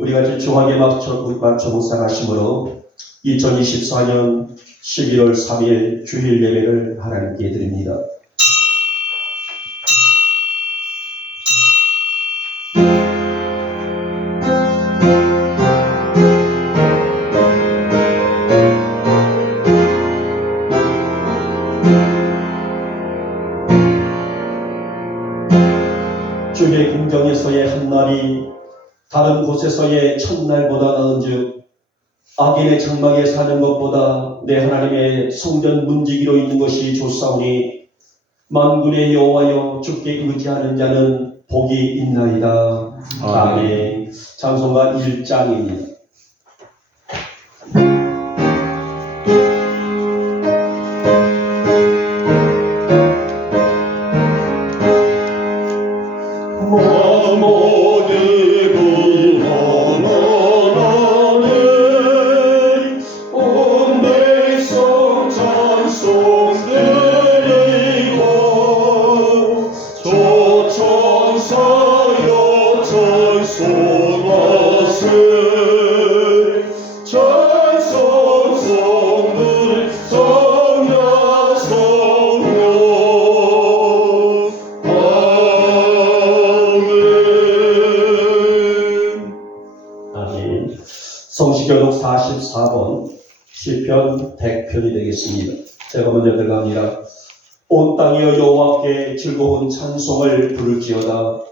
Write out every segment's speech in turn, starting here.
우리가 주하게 맞춰 묵상하심으로 2024년 11월 3일 주일 예배를 하나님께 드립니다. 주의 궁정에서의 한날이 다른 곳에서의 첫날보다 나은즉 악인의 장막에 사는 것보다 내 하나님의 성전 문지기로 있는 것이 좋사오니 만군의 여호와여 주께 의지하는 자는 복이 있나이다. 아멘. 찬송가 1장입니다. 성시교독 44번 시편 100편이 되겠습니다. 제가 먼저 들어갑니다. 온 땅이여 여호와께 즐거운 찬송을 부를지어다.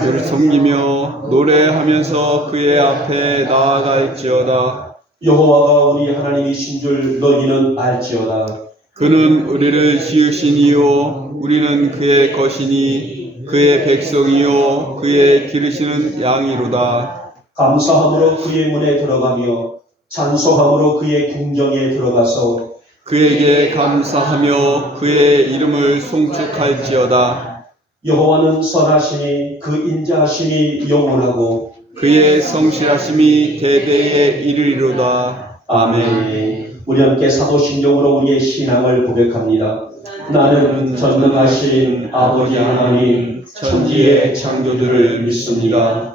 그를 섬기며 노래하면서 그의 앞에 나아갈지어다. 여호와가 우리 하나님이신 줄 너희는 알지어다. 그는 우리를 지으시니요 우리는 그의 것이니 그의 백성이요 그의 기르시는 양이로다. 감사함으로 그의 문에 들어가며 찬송함으로 그의 궁정에 들어가서 그에게 감사하며 그의 이름을 송축할지어다. 여호와는 선하시니 그 인자하심이 영원하고 그의 성실하심이 대대에 이르리로다. 아멘. 우리 함께 사도신경으로 우리의 신앙을 고백합니다. 나는 전능하신 아버지 하나님 천지의 창조주를 믿습니다.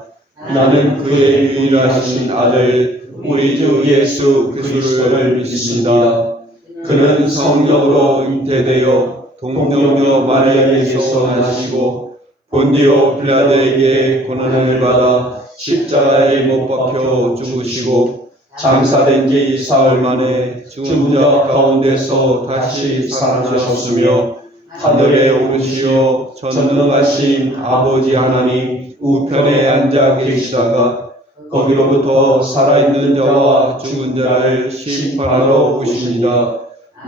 나는 그의 유일하신 아들 우리 주 예수 그리스도를 믿습니다. 그는 성령으로 잉태되어 동정녀 마리아에게서 나시고 본디오 빌라도에게 고난을 받아 십자가에 못 박혀 죽으시고 장사된 지 사흘 만에 죽은 자 가운데서 다시 살아나셨으며 하늘에 오르시어 전능하신 아버지 하나님 우편에 앉아 계시다가 거기로부터 살아있는 자와 죽은 자를 심판하러 오십니다.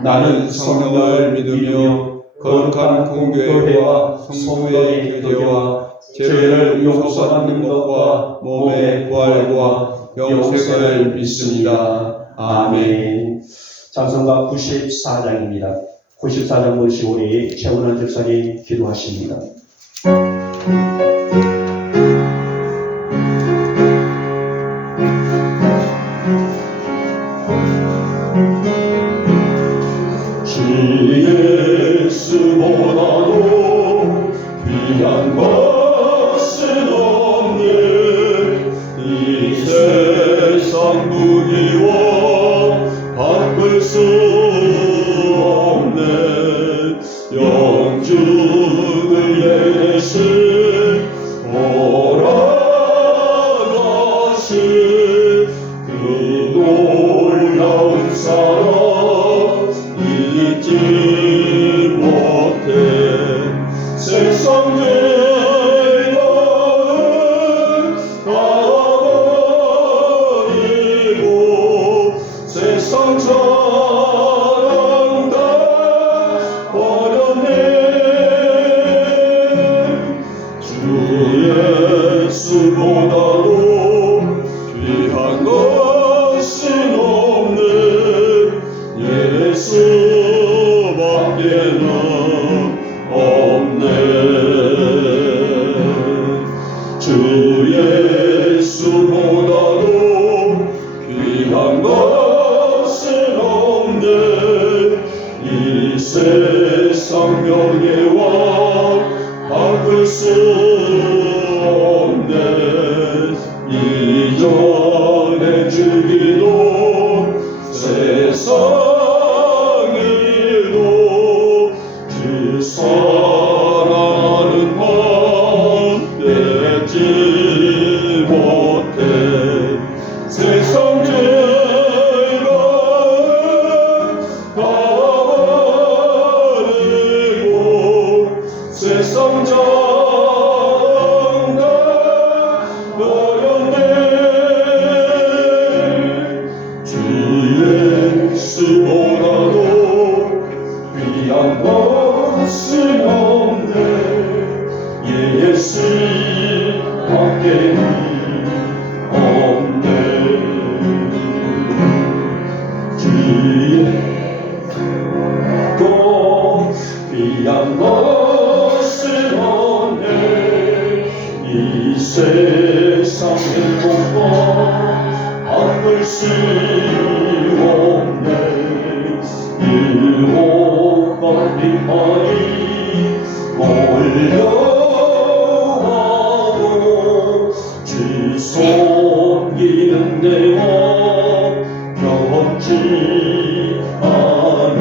나는 성령을 믿으며 거룩한 공교회와 성도의 교제와 죄를 용서받는 것과 몸의 부활과 영생을 믿습니다. 아멘. 찬송가 94장입니다. 94장 모시고 우리 최원환 집사님 기도하십니다. 예수보다도 귀한 것은 없네. 이 세상 무기와 바꿀 수 없네. 영주를 내신 돌아가신 그 놀라운 사랑 잊지 못해. 세상 죄는 알아버리고 세상 사랑 다 버렸네. 주 예수보다도 귀한 것은 없네. 예수밖에는 없네. 주 예수보다도 귀한 것은 없네. 이 세상 명예와 바꿀 수 없네. 전해주기도 세상 일도 주 사랑하는 마음 내지 못해 세상 죄가 가버리고 세상 정가 버렸네 주 예수보다도 귀한 것은 없네 예수 밖에는 없네 주의 또 귀한 것은 없네 이 세상 행복과 바꿀 수 없네 일곱번 빈말이 몰려와도 주 섬기는 내와 변치 않아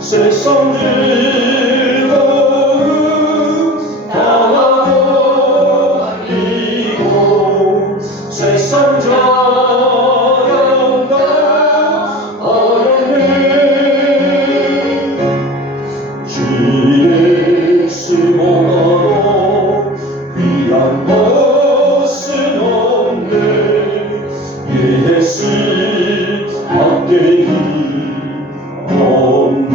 세상 즐거움 다 버리고 세상 자랑과 어렵네 주 예수보다도 귀한 것은 없네 예수 밖에 없네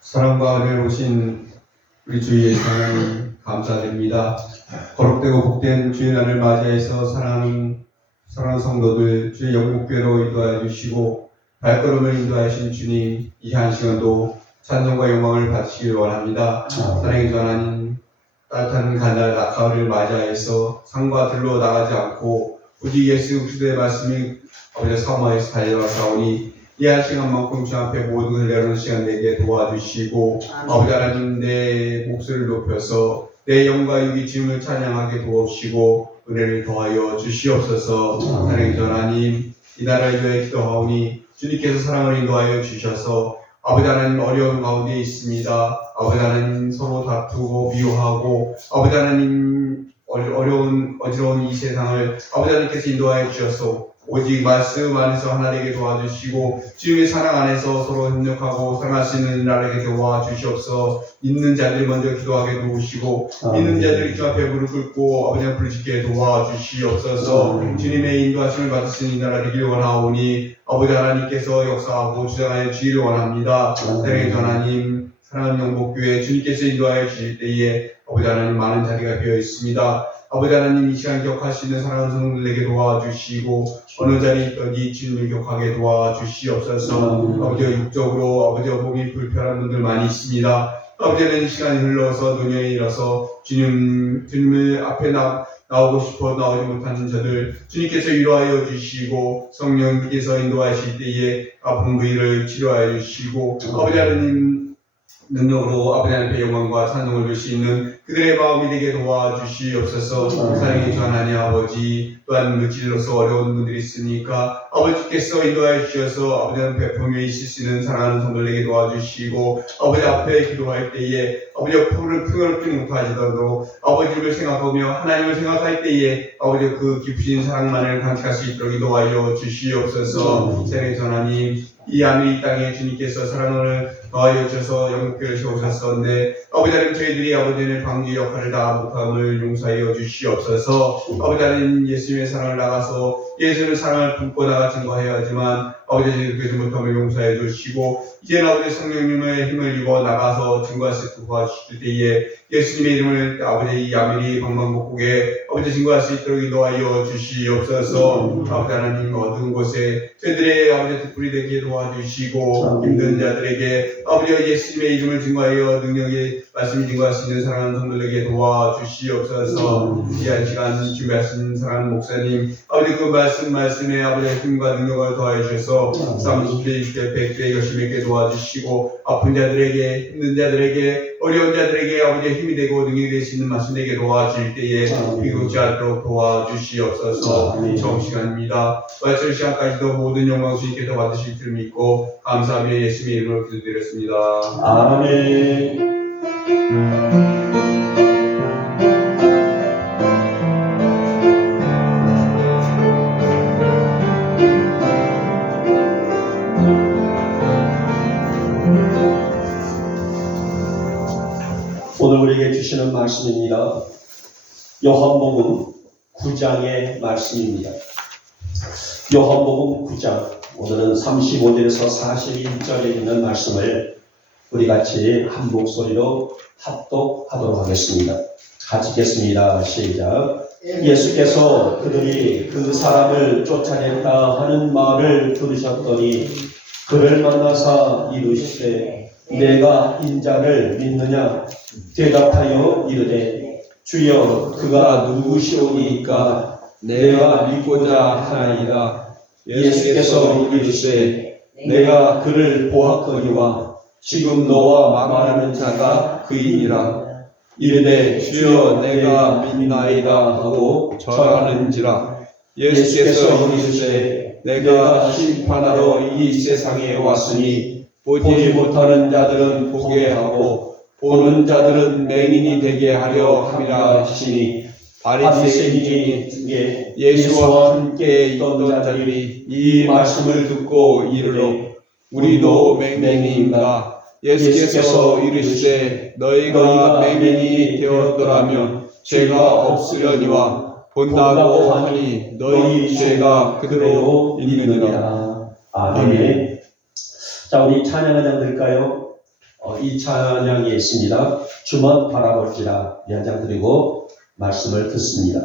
사랑과 은혜로 오신 우리 주 예수 하나님 감사드립니다. 거룩되고 복된 주의 날을 맞이해서 사랑하는 성도들 주의 영국교회로 인도하여 주시고 발걸음을 인도하신 주님 이 한 시간도 찬송과 영광을 바치기를 원합니다. 사랑의 주 하나님 따뜻한 가날 낙하를 맞이하여서 산과 들로 나가지 않고 오직 예수 그리스도의 말씀이 아버지 사모하여서 달려가사오니 이 한 시간만큼 주 앞에 모든 내려놓은 시간 되게 도와주시고 아버지 하나님 내 목소리를 높여서 내 영과 육이 주님을 찬양하게 도와주시고 은혜를 더하여 주시옵소서. 사랑의 주 하나님 이 나라를 위해 기도하오니 주님께서 사랑을 인도하여 주셔서 아버지 하나님 어려운 가운데 있습니다. 아버지 하나님 서로 다투고 미워하고 아버지 하나님 어지러운 이 세상을 아버지 하나님께서 인도하여 주셔서 오직 말씀 안에서 하나 되게 도와주시고 주님의 사랑 안에서 서로 협력하고 사랑할 수 있는 나라에게 도와주시옵소서. 있는 자들 먼저 기도하게 도우시고 있는 자들이 주 앞에 무릎 꿇고 아버지 앞에 부르짖게 도와주시옵소서. 주님의 인도하심을 받을 수 있는 나라 되기를 원하오니 아버지 하나님께서 역사하고 주장하여 주기를 원합니다. 사랑의 하나님 사랑하는 영복교회 주님께서 인도하여 주실 때에 아버지 하나님 많은 자리가 비어 있습니다. 아버지 하나님 이 시간 기억하시는 사랑하는 성도들에게 도와주시고 어느 자리에 있든지 주님을 기억하게 도와주시옵소서. 아버지 육적으로 아버지 몸이 불편한 분들 많이 있습니다. 아버지는 시간이 흘러서 노년에 이르러서 주님을 앞에 나오고 싶어 나오지 못하는 저들 주님께서 위로하여 주시고 성령께서 인도하실 때에 아픈 부위를 치료하여 주시고 아버지 하나님 능력으로 아버지 하나님의 영광과 찬송을 줄 수 있는 그들의 마음이 되게 도와주시옵소서. 사랑의 주 하나님 아버지 또한 물질로서 어려운 분들이 있으니까 아버지께서 인도하여 주셔서 아버지 하나님 베품에 있을 수 있는 사랑하는 성도들에게 도와주시고 아버지 앞에 기도할 때에 아버지 풍요롭지 못하시더라도 아버지를 생각하며 하나님을 생각할 때에 아버지 그 깊으신 사랑만을 간직할 수 있도록 인도하여 주시옵소서. 사랑의 주 하나님 이 아미 땅에 주님께서 사랑을 더하여 주셔서 영국교회를 세우셨었는데 아버지 하나님 저희들이 아버지의 방주 역할을 다 못함을 용서하여 주시옵소서. 아버지 하나님 예수님의 사랑을 나가서 예수님의 사랑을 품고 나가 증거해야 하지만 아버지 그러지 못함을 용서해 주시고 이제는 아버지 성령님의 힘을 입어 나가서 증거할 수 있도록 도와주실 때에 예수님의 이름을 아버지 이 아미리 방방곡곡에 아버지 증거할 수 있도록 인도하여 주시옵소서. 아버지 하나님 어두운 곳에 저희들의 아버지 특불이 되게 도와주시고 힘든 자들에게 아버지 예수님의 이름을 증거하여 능력의 말씀이 증거할 수 있는 사랑하는 성도들에게 도와주시옵소서. 귀한 시간 준비하신 사랑하는 목사님 아버지 그 말씀에 아버지 힘과 능력을 더하여 주셔서 30배, 20배, 100배 열심히 있게 도와주시고 아픈 자들에게 힘든 자들에게 어려운 자들에게 아버지의 힘이 되고 능력이 될 수 있는 말씀 되게 도와줄 때에 비극지 않도록 도와주시옵소서. 처음 시간입니다. 마칠 시간까지도 모든 영광 주님께서 받으실 줄 믿고 감사하며 예수님의 이름으로 기도드렸습니다. 아멘. 오늘 우리에게 주시는 말씀입니다. 요한복음 9장의 말씀입니다. 요한복음 9장, 오늘은 35절에서 41절에 있는 말씀을 우리 같이 한 목소리로 합독하도록 하겠습니다. 같이 읽겠습니다. 시작. 예수께서 그들이 그 사람을 쫓아냈다 하는 말을 들으셨더니 그를 만나사 이르시되 내가 인자를 믿느냐? 대답하여 이르되 주여 그가 누구시오니까 내가 믿고자 하나이다. 예수께서 이르시되 내가 그를 보았거니와 지금 너와 말하는 자가 그이니라. 이르되 주여 내가 믿나이다 하고 절하는지라. 예수께서 이르시되 내가 심판하러 이 세상에 왔으니 보지 못하는 자들은 보게 하고 보는 자들은 맹인이 되게 하려 함이라 하시니 바리새인 중에 예수와 함께 있던 자들이 이 말씀을 듣고 이르러 우리도 맹인이다. 예수께서 이르시되 너희가 맹인이 되었더라면 죄가 없으려니와 본다고 하니 너희 죄가 그대로 있느니라. 아멘. 자, 우리 찬양을 장 드릴까요? 이 찬양이 있습니다. 주만 바라볼지라. 이 한 장 드리고 말씀을 듣습니다.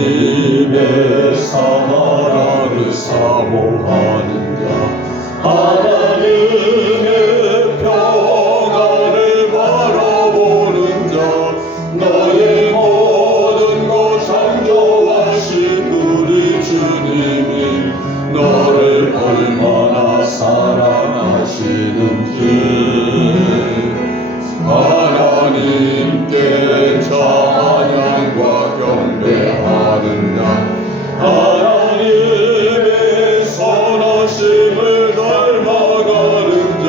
하나님의 사랑을 사모하는 자, 하나님의 평안을 바라보는 자, 너의 모든 것 창조하신 우리 주님이 너를 얼마나 사랑하시는지 하나님께 찬양과 경배하는 자, 하나님의 선하심을 닮아가는 자,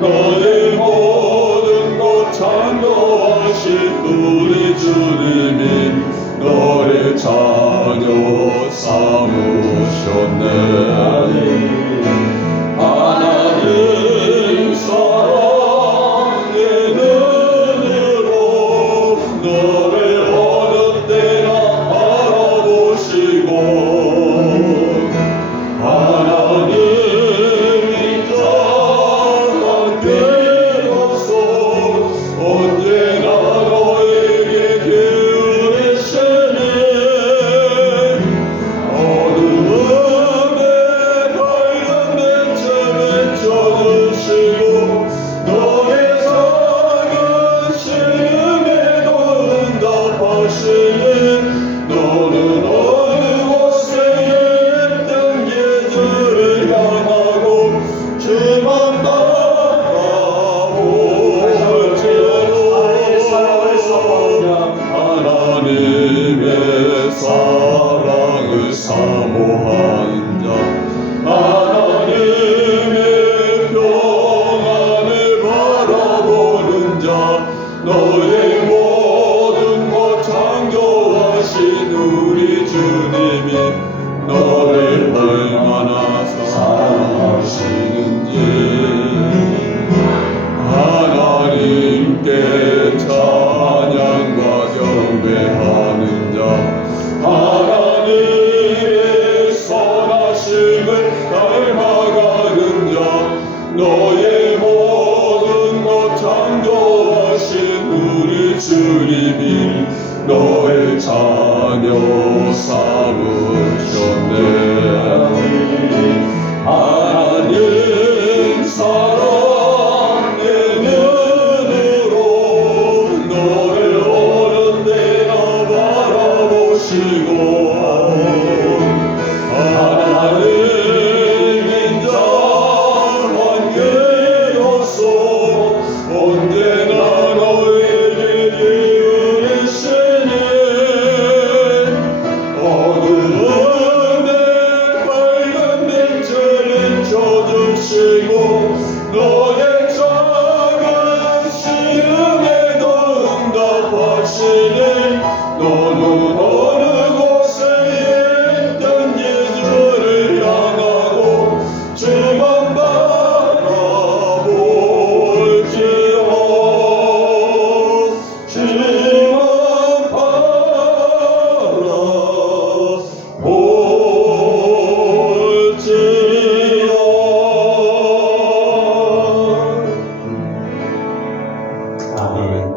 너의 모든 것 창조하신 우리 주님이 너를 자녀 삼으셨네. 하나님 사랑의 눈으로 너를 어느 때나 바라보시고 하나님이 떠난 비로소 언제나 너에게 기울이시네. 어두움에 관련된 죄를 져주시고 너의 작은 신음에도 응답하시니 너는 어느 곳에 있던 예들을 향하고 주만 바라볼지어도 하나님의 사랑을 사모하는 자, 하나님의 평안을 바라보는 자, 너의 모든 것 창조하신 우리 주님이 너를 얼마나 사랑하시는지 하나님께 찬양과 경배하는 자, 하나님의 선하심을 닮아가는 자, 너의 하신 우리 주님이 너의 자녀 삼으셨네. 하나님 사랑의 눈으로 너를 어느 때나 바라보시고 하나님 인자한 계로서 언제나 너에게 이으시니 어두움에 밝은 빛을 비춰주시고 너의 작은 시음에도 응답하시니 너는 어느 곳에 있든지 주를 향하고 주만 바라볼지어 주만 바라볼지어. 아멘.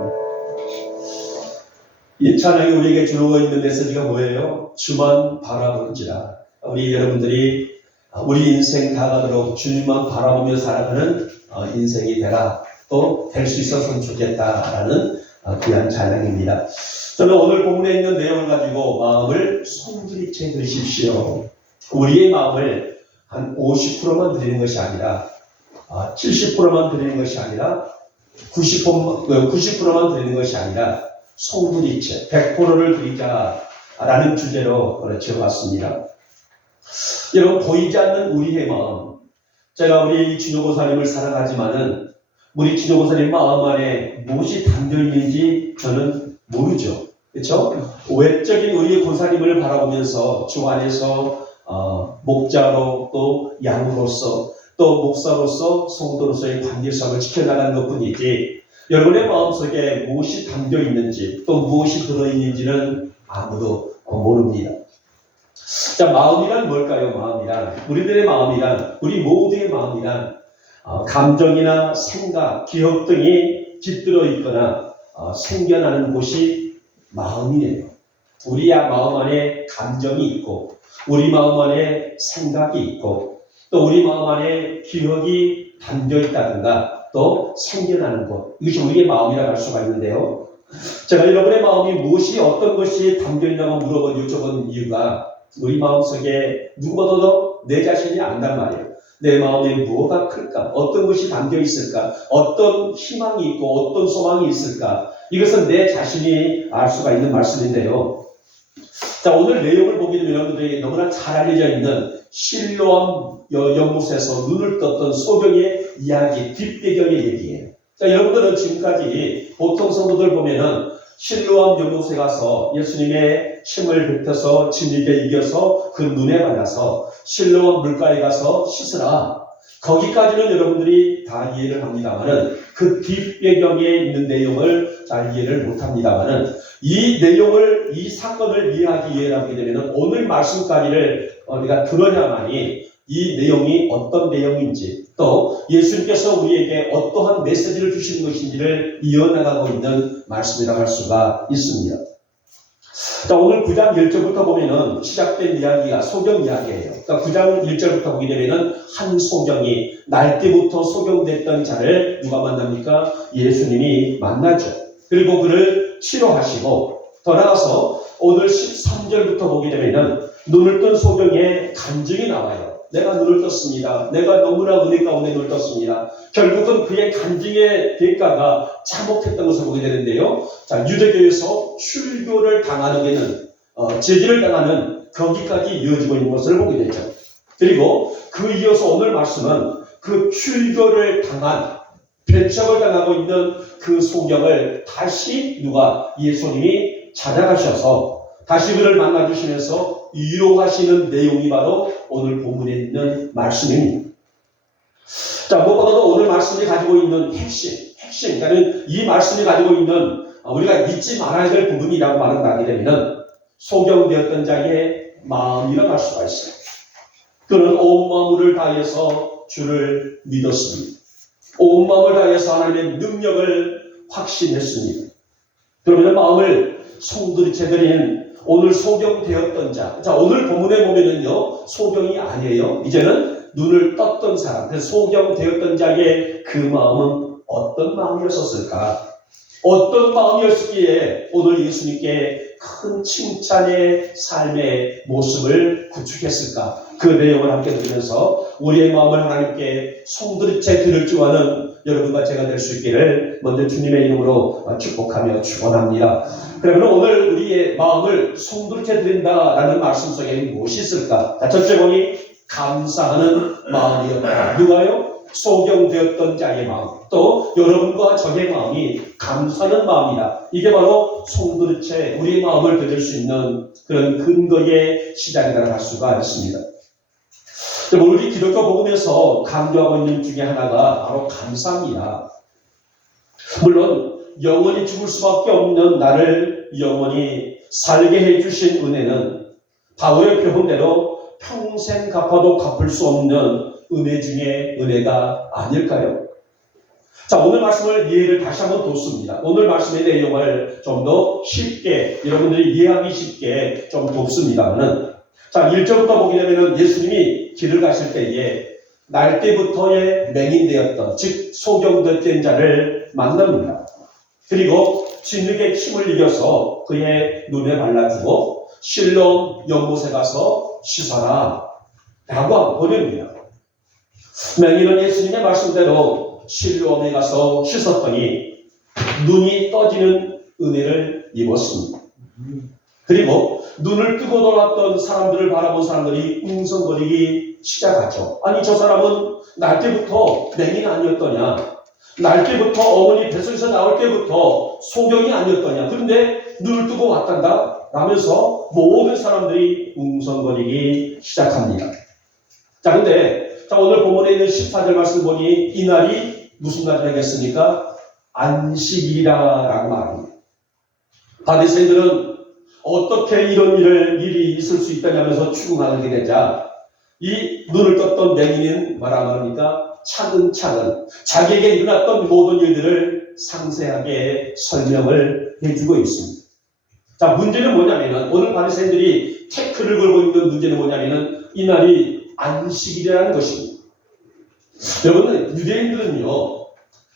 이 찬양이 우리에게 주고 있는 메시지가 뭐예요? 주만 바라보는지라. 우리 여러분들이 우리 인생 다가도록 주님만 바라보며 살아가는 인생이 되라, 또 될 수 있었으면 좋겠다라는 귀한 찬양입니다. 저는 오늘 본문에 있는 내용을 가지고 마음을 손부리채 들으십시오. 우리의 마음을 한 50%만 드리는 것이 아니라 70%만 드리는 것이 아니라 90%만 드리는 것이 아니라 송두리째 100%를 드리자라는 주제로 지어봤습니다. 여러분, 보이지 않는 우리의 마음, 제가 우리 진호고사님을 사랑하지만은 우리 진호고사님 마음 안에 무엇이 담겨있는지 저는 모르죠. 그렇죠? 외적인 우리 고사님을 바라보면서 주 안에서 목자로 또 양으로서 또 목사로서 성도로서의 관계성을 지켜나가는 것뿐이지 여러분의 마음속에 무엇이 담겨 있는지 또 무엇이 들어있는지는 아무도 모릅니다. 자, 마음이란 뭘까요? 마음이란, 우리들의 마음이란, 우리 모두의 마음이란 감정이나 생각, 기억 등이 깃들어 있거나 생겨나는 곳이 마음이에요. 우리 마음 안에 감정이 있고 우리 마음 안에 생각이 있고 또 우리 마음 안에 기억이 담겨 있다든가 또 생겨나는 것, 이것이 우리의 마음이라고 할 수가 있는데요. 제가 여러분의 마음이 무엇이 어떤 것이 담겨 있냐고 여쭤본 이유가 우리 마음속에 누구보다도 내 자신이 안단 말이에요. 내 마음에 무엇가 클까? 어떤 것이 담겨 있을까? 어떤 희망이 있고 어떤 소망이 있을까? 이것은 내 자신이 알 수가 있는 말씀인데요. 자, 오늘 내용을 보게 되면 여러분들에게 너무나 잘 알려져 있는 실로암 연못에서 눈을 떴던 소경의 이야기, 뒷배경의 얘기예요. 자, 여러분들은 지금까지 보통 성도들 보면은 실로암 연못에 가서 예수님의 침을 뱉어서 진리게 이겨서 그 눈에 받아서 실로암 물가에 가서 씻으라. 거기까지는 여러분들이 다 이해를 합니다만은 그 뒷배경에 있는 내용을 잘 이해를 못합니다만은 이 내용을, 이 사건을 이해하기 위해서는 오늘 말씀까지를 우리가 들어야만이 이 내용이 어떤 내용인지 또 예수님께서 우리에게 어떠한 메시지를 주시는 것인지를 이어나가고 있는 말씀이라고 할 수가 있습니다. 자, 오늘 9장 1절부터 보면은 시작된 이야기가 소경 이야기예요. 그러니까 9장 1절부터 보게 되면은 한 소경이 날때부터 소경됐던 자를 누가 만납니까? 예수님이 만나죠. 그리고 그를 치료하시고 더 나아가서 오늘 13절부터 보게 되면은 눈을 뜬 소경의 간증이 나와요. 내가 눈을 떴습니다. 내가 너무나 은혜 가운데 눈을 떴습니다. 결국은 그의 간증의 대가가 참혹했던 것을 보게 되는데요. 자, 유대교에서 출교를 당하는 데는 제지를 당하는 거기까지 이어지고 있는 것을 보게 되죠. 그리고 그 이어서 오늘 말씀은 그 출교를 당한 배척을 당하고 있는 그 소경을 다시 누가 예수님이 찾아가셔서 다시 그를 만나주시면서 위로하시는 내용이 바로 오늘 본문에 있는 말씀입니다. 자, 무엇보다도 오늘 말씀이 가지고 있는 핵심, 그러니까 이 말씀이 가지고 있는 우리가 잊지 말아야 될 부분이라고 말하게 되면 소경되었던 자의 마음이라고 할 수가 있어요. 그는 온 마음을 다해서 주를 믿었습니다. 온 마음을 다해서 하나님의 능력을 확신했습니다. 그러면 마음을 송두리째 드린 오늘 소경되었던 자. 자, 오늘 본문에 보면은요, 소경이 아니에요. 이제는 눈을 떴던 사람. 그 소경되었던 자의 그 마음은 어떤 마음이었을까? 어떤 마음이었기에 오늘 예수님께 큰 칭찬의 삶의 모습을 구축했을까? 그 내용을 함께 들으면서 우리의 마음을 하나님께 송두리째 드릴 줄 아는 여러분과 제가 될 수 있기를 먼저 주님의 이름으로 축복하며 축원합니다. 그러면 오늘 우리의 마음을 송두리째 드린다라는 말씀 속에 무엇이 있을까? 자, 첫째 보니 감사하는 마음이었다. 누가요? 소경되었던 자의 마음, 또 여러분과 저의 마음이 감사하는 마음이다. 이게 바로 송두리째 우리의 마음을 드릴 수 있는 그런 근거의 시작이라고 할 수가 있습니다. 우리 기독교 복음에서 강조하고 있는 중에 하나가 바로 감사입니다. 물론 영원히 죽을 수밖에 없는 나를 영원히 살게 해주신 은혜는 바울의 표현대로 평생 갚아도 갚을 수 없는 은혜 중에 은혜가 아닐까요? 자, 오늘 말씀을 이해를 다시 한번 돕습니다. 오늘 말씀의 내용을 좀 더 쉽게, 여러분들이 이해하기 쉽게 좀 돕습니다만은, 자, 1절부터 보게 되면은 예수님이 길을 가실 때에 날때부터의 맹인되었던, 즉, 소경된 자를 만납니다. 그리고 진흙의 침을 이겨서 그의 눈에 발라주고 실로 연못에 가서 씻어라 라고 보냅니다. 맹인은 예수님의 말씀대로 실로암에 가서 씻었더니 눈이 떠지는 은혜를 입었습니다. 그리고 눈을 뜨고 돌았던 사람들을 바라본 사람들이 웅성거리기 시작하죠. 아니, 저 사람은 날 때부터 맹인 아니었더냐? 날 때부터 어머니 뱃속에서 나올 때부터 소경이 아니었더냐? 그런데 눈을 뜨고 왔단다? 라면서 모든 사람들이 웅성거리기 시작합니다. 자, 근데 오늘 본문에 있는 14절 말씀 보니 이날이 무슨 날이겠습니까? 안식일이라고 말합니다. 바리새인들은 어떻게 이런 일이 있을 수 있다냐면서 추궁하게 되자 이 눈을 떴던 맹인은 뭐라 말합니까? 차근차근 자기에게 일어났던 모든 일들을 상세하게 설명을 해주고 있습니다. 자, 문제는 뭐냐면은 오늘 바리새인들이 태클을 걸고 있는 문제는 뭐냐면은 이날이 안식일이라는 것입니다. 여러분, 유대인들은요,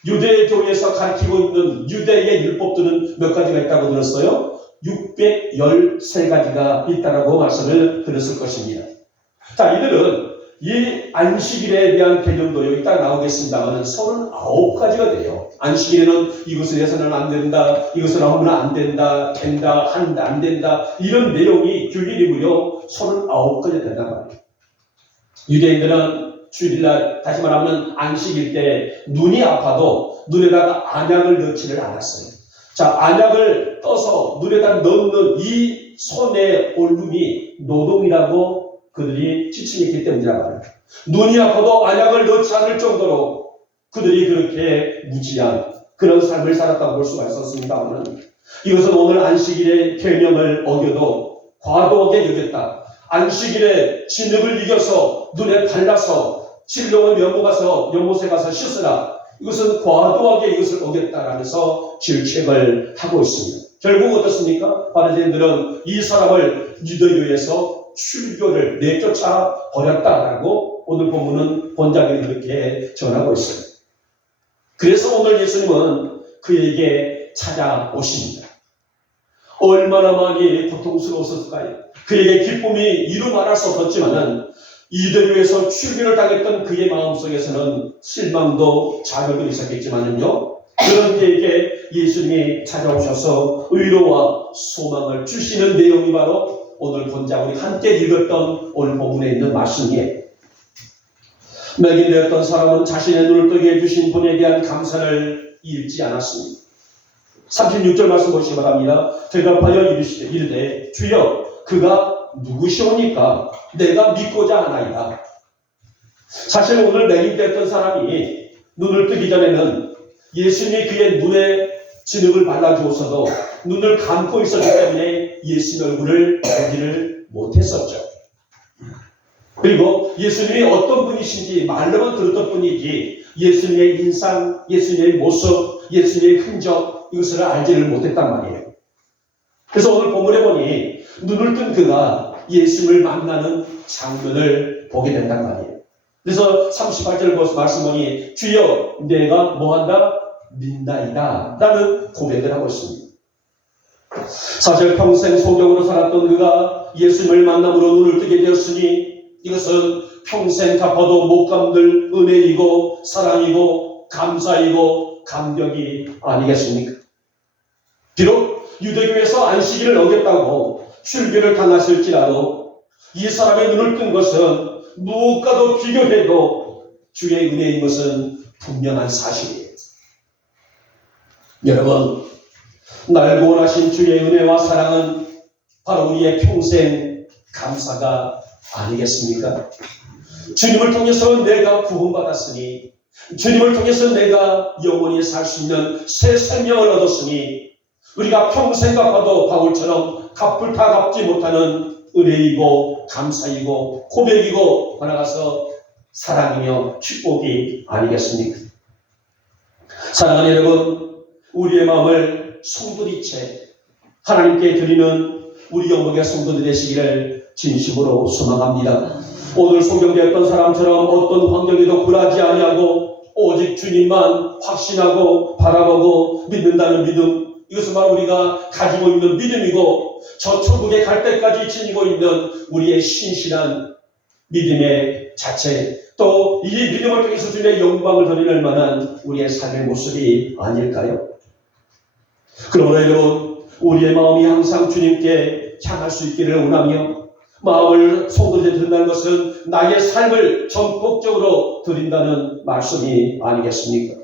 유대교에서 가르치고 있는 유대의 율법들은 몇 가지가 있다고 들었어요? 613가지가 있다라고 말씀을 드렸을 것입니다. 자, 이들은 이 안식일에 대한 개념도 여기 딱 나오겠습니다만 39가지가 돼요. 안식일에는 이것을 해서는 안 된다, 이것을 하면 안 된다, 된다, 한다, 안 된다, 이런 내용이 규율이 무려 39가지 된단 말이에요. 유대인들은 주일날, 다시 말하면 안식일 때 눈이 아파도 눈에다가 안약을 넣지를 않았어요. 자, 안약을 떠서 눈에다 넣는 이 손의 올름이 노동이라고 그들이 지칭했기 때문이라 말이에요. 눈이 아파도 안약을 넣지 않을 정도로 그들이 그렇게 무지한 그런 삶을 살았다고 볼 수가 있었습니다만 이것은 오늘 안식일의 개념을 어겨도 과도하게 여겼다. 안식일에 진흙을 이겨서 눈에 발라서 실로암 연못에 가서 씻으라. 이것은 과도하게 이것을 어겼다라면서 질책을 하고 있습니다. 결국 어떻습니까? 바리새인들은 이 사람을 유대교에서 출교를 내쫓아 버렸다라고 오늘 본문은 본장이 그렇게 전하고 있어요. 그래서 오늘 예수님은 그에게 찾아오십니다. 얼마나 많이 고통스러웠을까요? 그에게 기쁨이 이루 말할 수 없었지만은 이대교에서 출교를 당했던 그의 마음속에서는 실망도 좌절도 있었겠지만은요, 그런 그에게 예수님이 찾아오셔서 위로와 소망을 주시는 내용이 바로 오늘 본장 우리 함께 읽었던 오늘 본문에 있는 말씀이에요. 맹인되었던 사람은 자신의 눈을 뜨게 해주신 분에 대한 감사를 잃지 않았습니다. 36절 말씀 보시기 바랍니다. 대답하여 이르되 주여 그가 누구시오니까 내가 믿고자 하나이다. 사실 오늘 맹인되었던 사람이 눈을 뜨기 전에는 예수님이 그의 눈에 진흙을 발라주었어도 눈을 감고 있었기 때문에 예수님 얼굴을 보지를 못했었죠. 그리고 예수님이 어떤 분이신지 말로만 들었던 뿐이지 예수님의 인상, 예수님의 모습, 예수님의 흔적 이것을 알지를 못했단 말이에요. 그래서 오늘 본문에 보니 눈을 뜬 그가 예수님을 만나는 장면을 보게 된단 말이에요. 그래서 38절 말씀 보니 주여 내가 뭐한다? 믿나이다 라는 고백을 하고 있습니다. 사실 평생 소경으로 살았던 그가 예수님을 만남으로 눈을 뜨게 되었으니 이것은 평생 갚아도 못 갚을 은혜이고 사랑이고 감사이고 감격이 아니겠습니까? 비록 유대교에서 안식일을 어겼다고 출교를 당했을지라도 이 사람의 눈을 뜬 것은 무엇과도 비교해도 주의 은혜인 것은 분명한 사실이에요. 여러분, 날 구원하신 주의 은혜와 사랑은 바로 우리의 평생 감사가 아니겠습니까? 주님을 통해서 내가 구원받았으니, 주님을 통해서 내가 영원히 살 수 있는 새 생명을 얻었으니, 우리가 평생 갚아도 바울처럼 갚을 다 갚지 못하는 은혜이고 감사이고 고백이고 나아가서 사랑이며 축복이 아니겠습니까? 사랑하는 여러분, 우리의 마음을 송두리째 하나님께 드리는 우리 영국의 성도들 되시기를 진심으로 소망합니다. 오늘 소경되었던 사람처럼 어떤 환경에도 굴하지 아니하고 오직 주님만 확신하고 바라보고 믿는다는 믿음, 이것은 바로 우리가 가지고 있는 믿음이고 저 천국에 갈 때까지 지니고 있는 우리의 신실한 믿음의 자체, 또 이 믿음을 통해서 주님의 영광을 드리는 만한 우리의 삶의 모습이 아닐까요? 그러므로 여러분, 우리의 마음이 항상 주님께 향할 수 있기를 원하며 마음을 송두리째 드린다는 것은 나의 삶을 전폭적으로 드린다는 말씀이 아니겠습니까?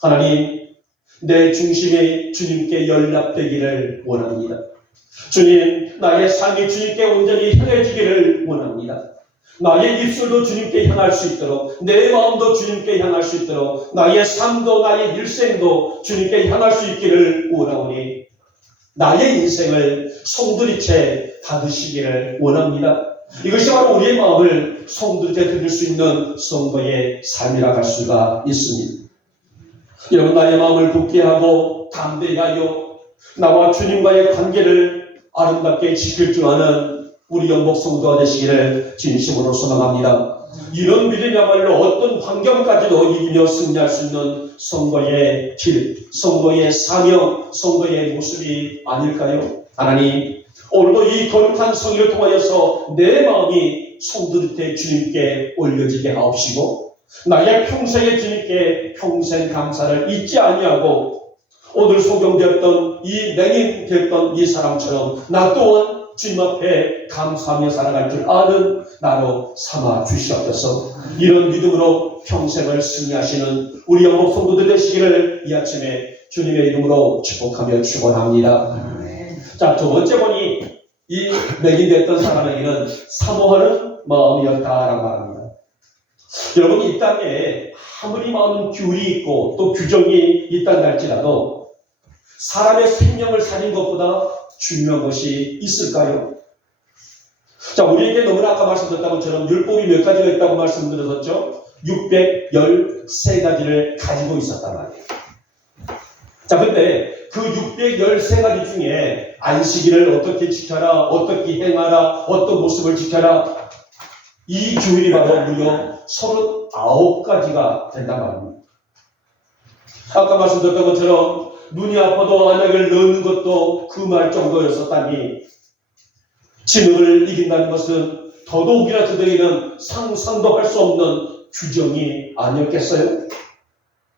하나님, 내 중심이 주님께 연락되기를 원합니다. 주님, 나의 삶이 주님께 온전히 향해지기를 원합니다. 나의 입술도 주님께 향할 수 있도록, 내 마음도 주님께 향할 수 있도록, 나의 삶도 나의 일생도 주님께 향할 수 있기를 원하오니 나의 인생을 송두리째 받으시기를 원합니다. 이것이 바로 우리의 마음을 송두리째 드릴 수 있는 성도의 삶이라 할 수가 있습니다. 여러분, 나의 마음을 굳게 하고 담대히 하여 나와 주님과의 관계를 아름답게 지킬 줄 아는 우리 영복 성도가 되시기를 진심으로 소망합니다. 이런 믿음이야말로 어떤 환경까지도 이기며 승리할 수 있는 성도의 길, 성도의 사명, 성도의 모습이 아닐까요? 하나님, 오늘도 이 거룩한 성의를 통하여서 내 마음이 송두리째 주님께 올려지게 하옵시고 나의 평생에 주님께 평생 감사를 잊지 아니하고 오늘 소경되었던 이 맹인되었던 이 사람처럼 나 또한 주님 앞에 감사하며 살아갈 줄 아는 나로 삼아 주시옵소서. 이런 믿음으로 평생을 승리하시는 우리 영국 성도들 되시기를 이 아침에 주님의 이름으로 축복하며 축원합니다. 자, 두 번째 보니 이 맹인되었던 사람에게는 사모하는 마음이었다라고 말합니다. 여러분, 이 땅에 아무리 많은 규율이 있고 또 규정이 있다고 할지라도 사람의 생명을 살린 것보다 중요한 것이 있을까요? 자, 우리에게 너무나 아까 말씀드렸던 것처럼 율법이 몇 가지가 있다고 말씀드렸었죠? 613가지를 가지고 있었단 말이에요. 자, 근데 그 613가지 중에 안식일을 어떻게 지켜라, 어떻게 행하라, 어떤 모습을 지켜라, 이 규율이 바로 무려 39가지가 된단 말입니다. 아까 말씀드렸던 것처럼 눈이 아파도 안약을 넣는 것도 그 말 정도였었다니 진흙을 이긴다는 것은 더더욱이나 그들에게는 상상도 할 수 없는 규정이 아니었겠어요?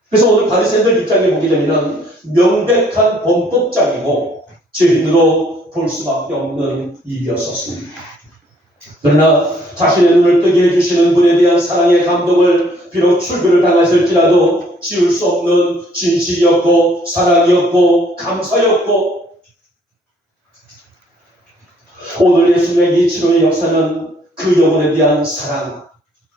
그래서 오늘 바리새인들 입장에 보게 되면 명백한 범법장이고 죄인으로 볼 수밖에 없는 일이었었습니다. 그러나 자신의 눈을 뜨게 해주시는 분에 대한 사랑의 감동을 비록 출교를 당했을지라도 지울 수 없는 진실이었고 사랑이었고 감사였고, 오늘 예수님의 이 치료의 역사는 그 영혼에 대한 사랑.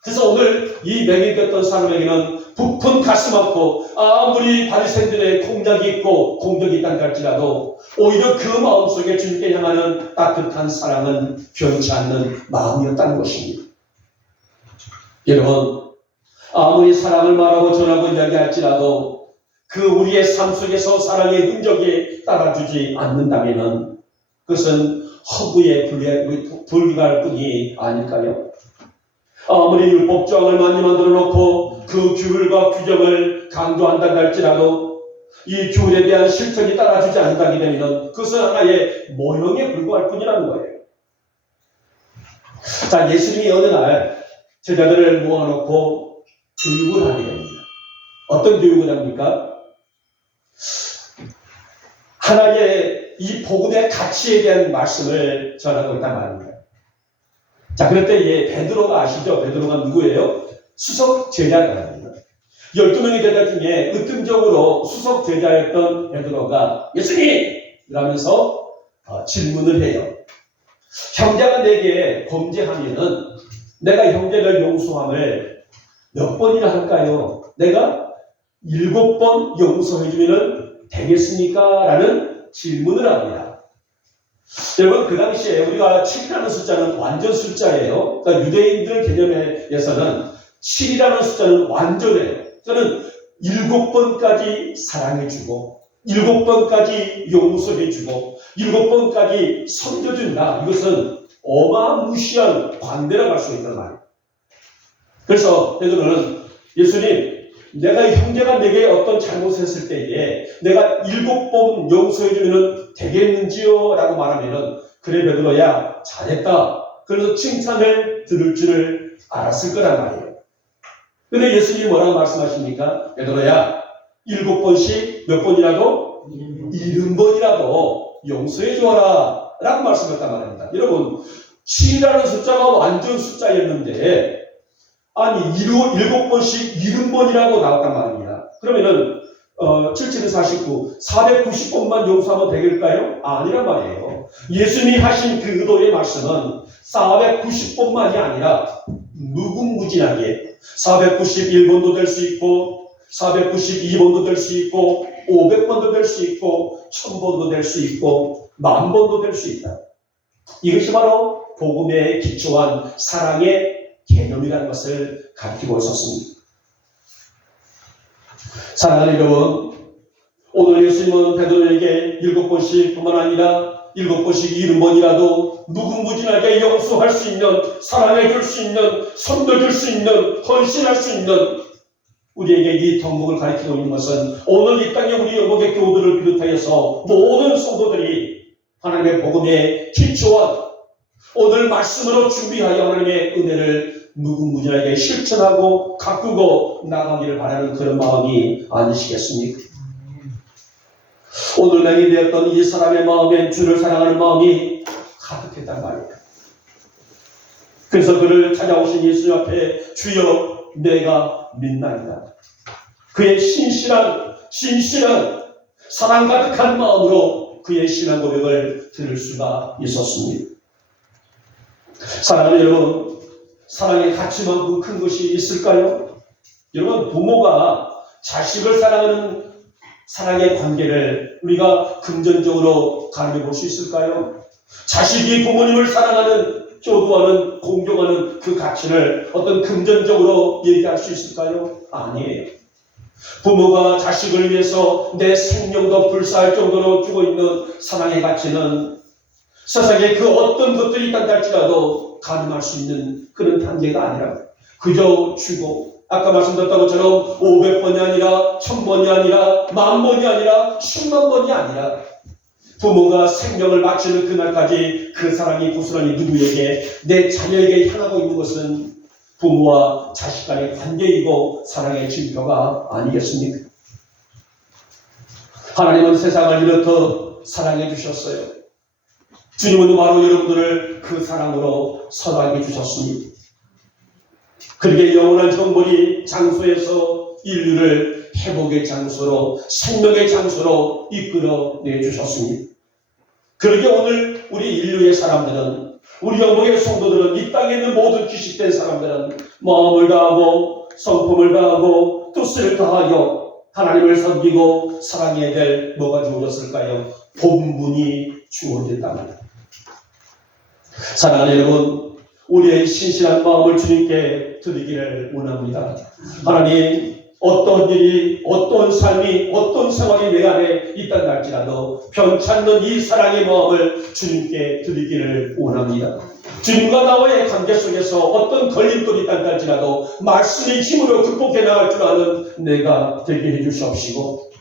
그래서 오늘 이 맹인되었던 사람에게는 부푼 가슴 아프고 아무리 바리새인들의 공작이 있고 공격이 있다고 할지라도 오히려 그 마음속에 주님께 향하는 따뜻한 사랑은 변치 않는 마음이었다는 것입니다. 여러분, 아무리 사랑을 말하고 전하고 이야기할지라도 그 우리의 삶 속에서 사랑의 흔적이 따라주지 않는다면 그것은 허구에 불과할 뿐이 아닐까요? 아무리 율법조항을 많이 만들어 놓고 그 규율과 규정을 강조한다 할지라도 이 규율에 대한 실천이 따라주지 않는다게 되면 그것은 하나의 모형에 불과할 뿐이라는 거예요. 자, 예수님이 어느 날 제자들을 모아놓고 교육을 하게 됩니다. 어떤 교육을 합니까? 하나의 이 복음의 가치에 대한 말씀을 전하고 있단 말입니다. 자, 그럴 때 베드로가 아시죠? 베드로가 누구예요? 수석 제자입니다. 12명의 제자 중에 으뜸적으로 수석 제자였던 베드로가 예수님! 이러면서 질문을 해요. 형제가 내게 범죄하면은 내가 형제를 용서함을 몇 번이나 할까요? 내가 7번 용서해주면 되겠습니까? 라는 질문을 합니다. 여러분, 그 당시에 우리가 7이라는 숫자는 완전 숫자예요. 그러니까 유대인들 개념에서는 7이라는 숫자는 완전해요. 저는 7번까지 사랑해주고 7번까지 용서해주고 7번까지 섬겨준다. 이것은 어마무시한 관대라고 할 수 있단 말이에요. 그래서 베드로는 예수님, 내가 형제가 내게 어떤 잘못했을 때에 내가 7번 용서해주면 되겠는지요? 라고 말하면은 그래 베드로야 잘했다. 그래서 칭찬을 들을 줄을 알았을 거란 말이에요. 근데 예수님이 뭐라고 말씀하십니까? 베드로야 7번씩 몇 번이라도 70번이라도 용서해 주어라 라고 말씀했단 말입니다. 여러분 7이라는 숫자가 완전 숫자였는데 아니 7번씩 70번이라고 나왔단 말입니다. 그러면은 77은 49, 490번만 용서하면 되겠을까요? 아니란 말이에요. 예수님이 하신 그 의도의 말씀은 490번만이 아니라 무궁무진하게 491번도 될 수 있고 492번도 될 수 있고 500번도 될 수 있고 1000번도 될 수 있고 10,000번도 될 수 있다. 이것이 바로 복음에 기초한 사랑의 개념이라는 것을 가르치고 있었습니다. 사랑하는 여러분, 오늘 예수님은 베드로에게 7번씩 뿐만 아니라 7번씩 70번이라도 무궁무진하게 용서할 수 있는, 사랑해 줄 수 있는, 섬겨줄 수 있는, 헌신할 수 있는 우리에게 이 덕목을 가르치고 있는 것은 오늘 이 땅에 우리 영국의 교우들을 비롯하여서 모든 성도들이 하나님의 복음에 기초한 오늘 말씀으로 준비하여 하나님의 은혜를 무궁무진하게 실천하고 가꾸고 나가기를 바라는 그런 마음이 아니시겠습니까? 오늘 내게 되었던 이 사람의 마음엔 주를 사랑하는 마음이 가득했단 말이에요. 그래서 그를 찾아오신 예수 앞에 주여 내가 믿나이다. 그의 신실한 사랑 가득한 마음으로 그의 신앙 고백을 들을 수가 있었습니다. 사랑하는 여러분, 사랑의 가치만큼 큰 것이 있을까요? 여러분, 부모가 자식을 사랑하는 사랑의 관계를 우리가 긍정적으로 가르쳐 볼 수 있을까요? 자식이 부모님을 사랑하는, 교도하는, 공경하는 그 가치를 어떤 금전적으로 얘기할 수 있을까요? 아니에요. 부모가 자식을 위해서 내 생명도 불사할 정도로 주고 있는 사랑의 가치는 세상에 그 어떤 것들이 있다 할지라도 가늠할 수 있는 그런 단계가 아니라 그저 주고, 아까 말씀드렸던 것처럼 500번이 아니라 1000번이 아니라 10,000번이 아니라 100,000번이 아니라 부모가 생명을 바치는 그날까지 그 사랑이 고스란히 누구에게, 내 자녀에게 향하고 있는 것은 부모와 자식 간의 관계이고 사랑의 징표가 아니겠습니까? 하나님은 세상을 이렇게 사랑해 주셨어요. 주님은 바로 여러분들을 그 사랑으로 선하게 주셨습니다. 그렇게 영원한 정벌이 장소에서 인류를 회복의 장소로, 생명의 장소로 이끌어 내주셨습니다. 그러게 오늘 우리 인류의 사람들은, 우리 영국의 성도들은, 이 땅에 있는 모든 기식된 사람들은 마음을 다하고 성품을 다하고 뜻을 다하여 하나님을 섬기고 사랑해야 될 뭐가 주어졌을까요? 본분이 주어졌답니다. 사랑하는 여러분, 우리의 신실한 마음을 주님께 드리기를 원합니다. 하나님, 어떤 일이, 어떤 삶이, 어떤 상황이 내 안에 있다고 할지라도 변찮는 이 사랑의 마음을 주님께 드리기를 원합니다. 주님과 나와의 관계 속에서 어떤 걸림돌이 있다고 할지라도 말씀의 힘으로 극복해 나갈 줄 아는 내가 되게 해주시옵시고,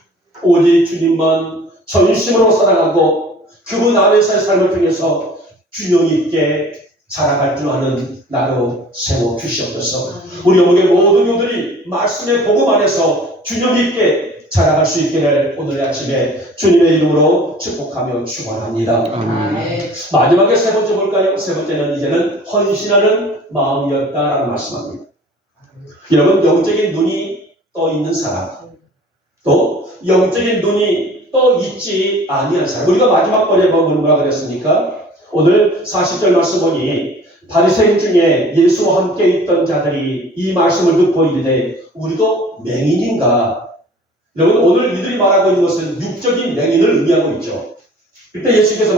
오직 주님만 전심으로 사랑하고 그분 안에서의 삶을 통해서 균형 있게 자라갈 줄 아는 나로 세워 주시옵소서. 우리 영국의 모든 영들이 말씀의 복음 안에서 균형 있게 자라갈 수 있기를 오늘 아침에 주님의 이름으로 축복하며 축원합니다. 아멘. 마지막에 세 번째 볼까요? 세 번째는 이제는 헌신하는 마음이었다라는 말씀합니다. 여러분, 영적인 눈이 떠 있는 사람, 또 영적인 눈이 떠 있지 아니한 사람. 우리가 마지막 번에 뭐라 그랬습니까? 오늘 40절 말씀 보니 바리새인 중에 예수와 함께 있던 자들이 이 말씀을 듣고 이르되 우리도 맹인인가? 여러분, 오늘 이들이 말하고 있는 것은 육적인 맹인을 의미하고 있죠. 그때 예수께서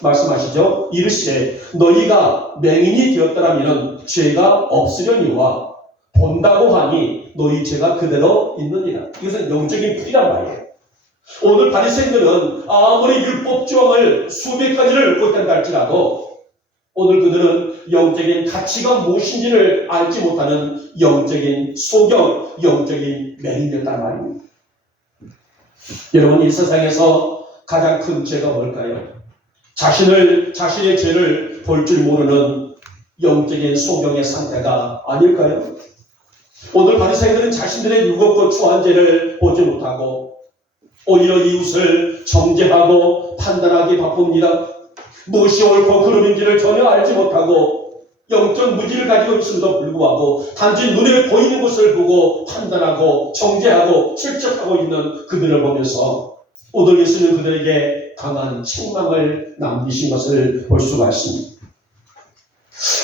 말씀하시죠. 이르시되 너희가 맹인이 되었더라면 죄가 없으려니와 본다고 하니 너희 죄가 그대로 있느니라. 이것은 영적인 풀이란 말이에요. 오늘 바리새인들은 아무리 율법 조항을 수백 가지를 못한다 할지라도 오늘 그들은 영적인 가치가 무엇인지를 알지 못하는 영적인 소경, 영적인 맹인이었단 말입니다. 여러분, 이 세상에서 가장 큰 죄가 뭘까요? 자신의 죄를 볼 줄 모르는 영적인 소경의 상태가 아닐까요? 오늘 바리새인들은 자신들의 유혹과 추한 죄를 보지 못하고 오히려 이웃을 정죄하고 판단하기 바쁩니다. 무엇이 옳고 그름인지를 전혀 알지 못하고 영적 무지를 가지고 있음에도 불구하고 단지 눈에 보이는 것을 보고 판단하고 정죄하고 실책하고 있는 그들을 보면서 오늘 예수는 그들에게 강한 책망을 남기신 것을 볼 수가 있습니다.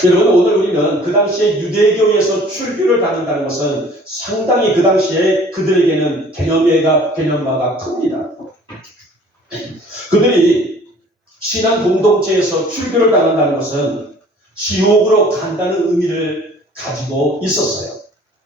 여러분, 오늘 우리는 그 당시에 유대교에서 출교를 다닌다는 것은 상당히 그 당시에 그들에게는 개념화가 큽니다. 그들이 신앙 공동체에서 출교를 당한다는 것은 지옥으로 간다는 의미를 가지고 있었어요.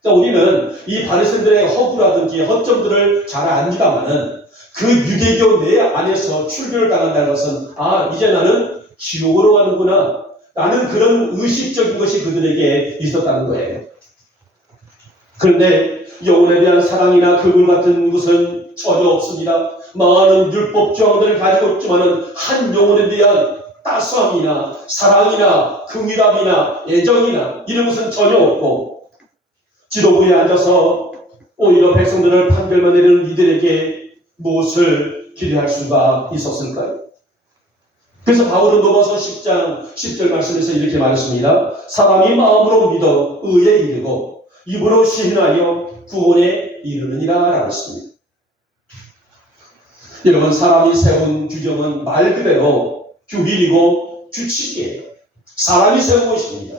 그러니까 우리는 이 바리새인들의 허구라든지 허점들을 잘 압니다만은 그 유대교 내 안에서 출교를 당한다는 것은 이제 나는 지옥으로 가는구나. 라는 그런 의식적인 것이 그들에게 있었다는 거예요. 그런데 영혼에 대한 사랑이나 그물 같은 것은 전혀 없습니다. 많은 율법 조항들을 가지고 있지만은 한 영혼에 대한 따스함이나 사랑이나 긍휼함이나 애정이나 이런 것은 전혀 없고 지도부에 앉아서 오히려 백성들을 판결만 내리는 이들에게 무엇을 기대할 수가 있었을까요? 그래서 바울은 로마서 10장 10절 말씀에서 이렇게 말했습니다. 사람이 마음으로 믿어 의에 이르고 입으로 시인하여 구원에 이르느니라 라고 했습니다. 여러분, 사람이 세운 규정은 말 그대로 규율이고 규칙이에요. 사람이 세운 것입니다.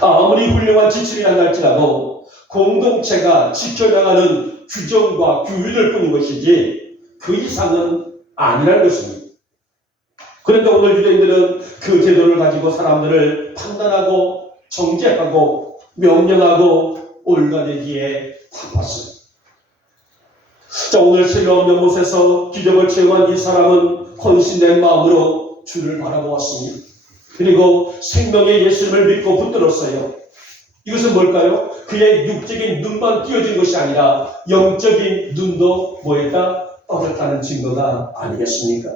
아무리 훌륭한 지침이라 할지라도 공동체가 지켜나가는 규정과 규율일 뿐인 것이지 그 이상은 아니라는 것입니다. 그런데 오늘 유대인들은 그 제도를 가지고 사람들을 판단하고 정죄하고 명령하고 올가내기에 바빴어요. 자, 오늘 즐거운 연못에서 기적을 체험한 이 사람은 헌신된 마음으로 주를 바라보았습니다. 그리고 생명의 예수님을 믿고 붙들었어요. 이것은 뭘까요? 그의 육적인 눈만 띄어진 것이 아니라 영적인 눈도 뭐였다? 떠졌다는 증거가 아니겠습니까?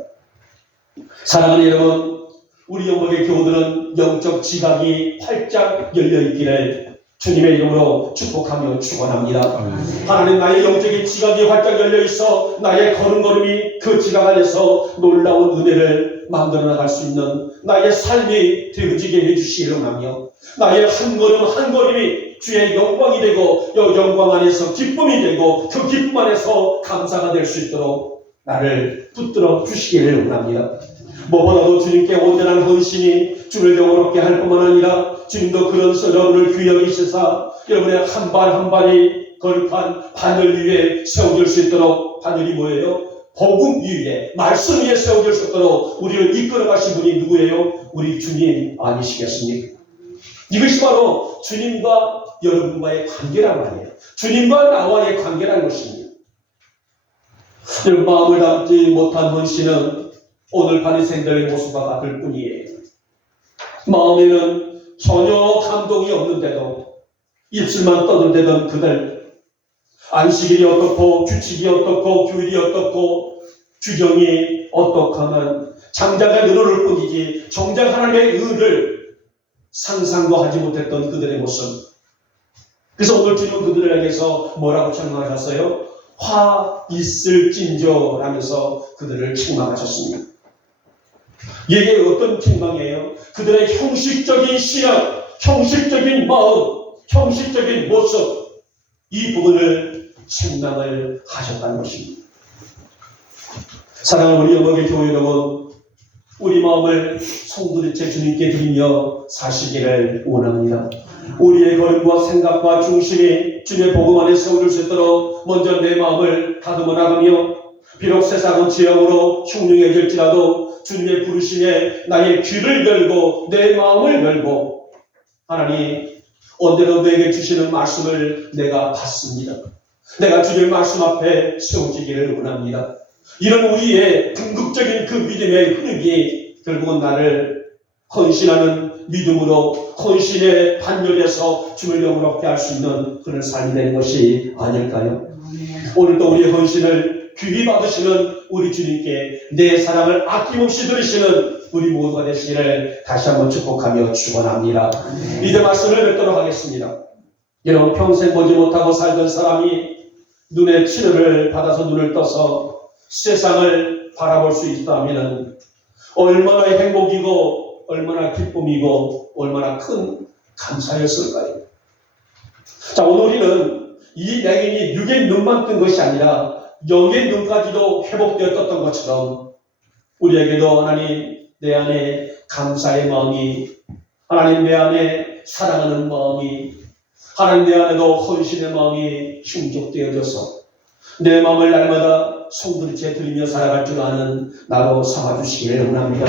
사랑하는 여러분, 우리 영국의 교우들은 영적 지각이 활짝 열려있기를 주님의 이름으로 축복하며 축원합니다. 하나님, 나의 영적인 지각이 활짝 열려있어 나의 걸음걸음이 그 지각 안에서 놀라운 은혜를 만들어 나갈 수 있는 나의 삶이 되어지게 해주시기를 원하며 나의 한 걸음 한 걸음이 주의 영광이 되고 이 영광 안에서 기쁨이 되고 그 기쁨 안에서 감사가 될 수 있도록 나를 붙들어 주시기를 원합니다. 무엇보다도 주님께 온전한 헌신이 주를 영원롭게 할 뿐만 아니라 주님도 그런 여러분을 귀하게 시사 여러분의 한 발 한 발이 거룩한 바늘 위에 세워질 수 있도록, 바늘이 뭐예요? 복음 위에, 말씀 위에 세워질 수 있도록 우리를 이끌어 가신 분이 누구예요? 우리 주님 아니시겠습니까? 이것이 바로 주님과 여러분과의 관계란 말이에요. 주님과 나와의 관계라는 것입니다. 여러분, 마음을 담지 못한 헌신은 오늘 바리새인들의 모습과 같을 뿐이에요. 마음에는 전혀 감동이 없는데도 입술만 떠들대던 그들, 안식일이 어떻고 규칙이 어떻고 규율이 어떻고 규정이 어떻하면 장작을 늘어놓을 뿐이지 정작 하나님의 의를 상상도 하지 못했던 그들의 모습. 그래서 오늘 주님은 그들을 향해서 뭐라고 책망하셨어요? 화 있을진저 라면서 그들을 책망하셨습니다. 이게 어떤 책망이에요? 그들의 형식적인 신앙, 형식적인 마음, 형식적인 모습, 이 부분을 책망을 하셨다는 것입니다. 사랑하는 우리 영광의 교회 여러분, 우리 마음을 송두리째 주님께 드리며 사시기를 원합니다. 우리의 걸음과 생각과 중심이 주님의 복음 안에 세워질 수 있도록 먼저 내 마음을 다듬어 나가며, 비록 세상은 죄악으로 흉흉해질지라도 주님의 부르심에 나의 귀를 열고 내 마음을 열고, 하나님 언제나 내게 주시는 말씀을 내가 받습니다. 내가 주님의 말씀 앞에 세워지기를 원합니다. 이런 우리의 궁극적인 그 믿음의 흐름이 결국은 나를 헌신하는 믿음으로, 헌신의 반열에서 주를 영광롭게 할 수 있는 그런 삶이 되는 것이 아닐까요? 오늘도 우리의 헌신을 귀히 받으시는 우리 주님께 내 사랑을 아낌없이 들으시는 우리 모두가 되시기를 다시 한번 축복하며 축원합니다. 이제 말씀을 뵙도록 하겠습니다. 여러분, 평생 보지 못하고 살던 사람이 눈의 치료를 받아서 눈을 떠서 세상을 바라볼 수 있다면 얼마나 행복이고 얼마나 기쁨이고 얼마나 큰 감사였을까요? 자, 오늘 우리는 이 내인이 육의 눈만 뜬 것이 아니라 영의 눈까지도 회복되어 떴던 것처럼 우리에게도 하나님 내 안에 감사의 마음이, 하나님 내 안에 사랑하는 마음이, 하나님 내 안에도 헌신의 마음이 충족되어져서 내 마음을 날마다 송두리째 드리며 살아갈 줄 아는 나로 삼아주시기를 원합니다.